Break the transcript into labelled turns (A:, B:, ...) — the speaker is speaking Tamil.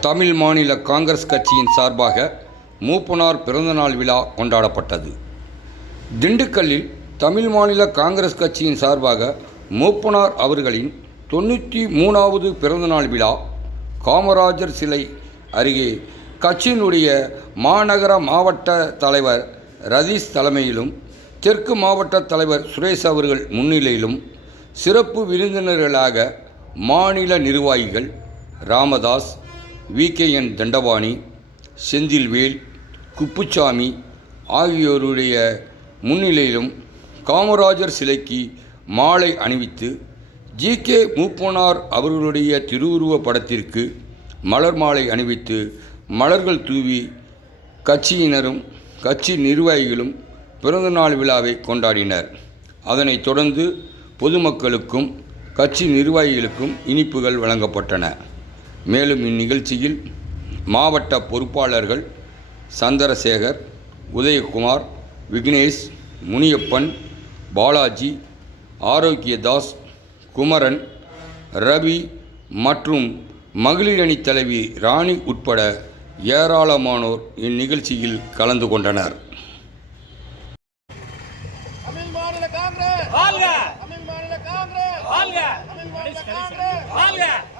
A: தமிழ் மாநில காங்கிரஸ் கட்சியின் சார்பாக மூப்பனார் பிறந்தநாள் விழா கொண்டாடப்பட்டது. திண்டுக்கல்லில் தமிழ் மாநில காங்கிரஸ் கட்சியின் சார்பாக மூப்பனார் அவர்களின் தொண்ணூற்றி மூணாவது பிறந்தநாள் விழா காமராஜர் சிலை அருகே கட்சியினுடைய மாநகர மாவட்ட தலைவர் ரதீஷ் தலைமையிலும் தெற்கு மாவட்ட தலைவர் சுரேஷ் அவர்கள் முன்னிலையிலும் சிறப்பு விருந்தினர்களாக மாநில நிர்வாகிகள் Ramadoss V K N Dhandapani Senthilvel Kuppusamy ஆகியோருடைய முன்னிலையிலும் காமராஜர் சிலைக்கு மாலை அணிவித்து ஜி. கே. மூப்பனார் அவர்களுடைய திருவுருவ படத்திற்கு மலர் மாலை அணிவித்து மலர்கள் தூவி கட்சியினரும் கட்சி நிர்வாகிகளும் பிறந்தநாள் விழாவை கொண்டாடினர். அதனைத் தொடர்ந்து பொதுமக்களுக்கும் கட்சி நிர்வாகிகளுக்கும் இனிப்புகள் வழங்கப்பட்டன. மேலும் இந்நிகழ்ச்சியில் மாவட்ட பொறுப்பாளர்கள் சந்திரசேகர் உதயகுமார் விக்னேஷ் முனியப்பன் பாலாஜி ஆரோக்கியதாஸ் குமரன் ரவி மற்றும் மகளிரணி தலைவி ராணி உட்பட ஏராளமானோர் இந்நிகழ்ச்சியில் கலந்து கொண்டனர்.
B: காங்கிரஸ்!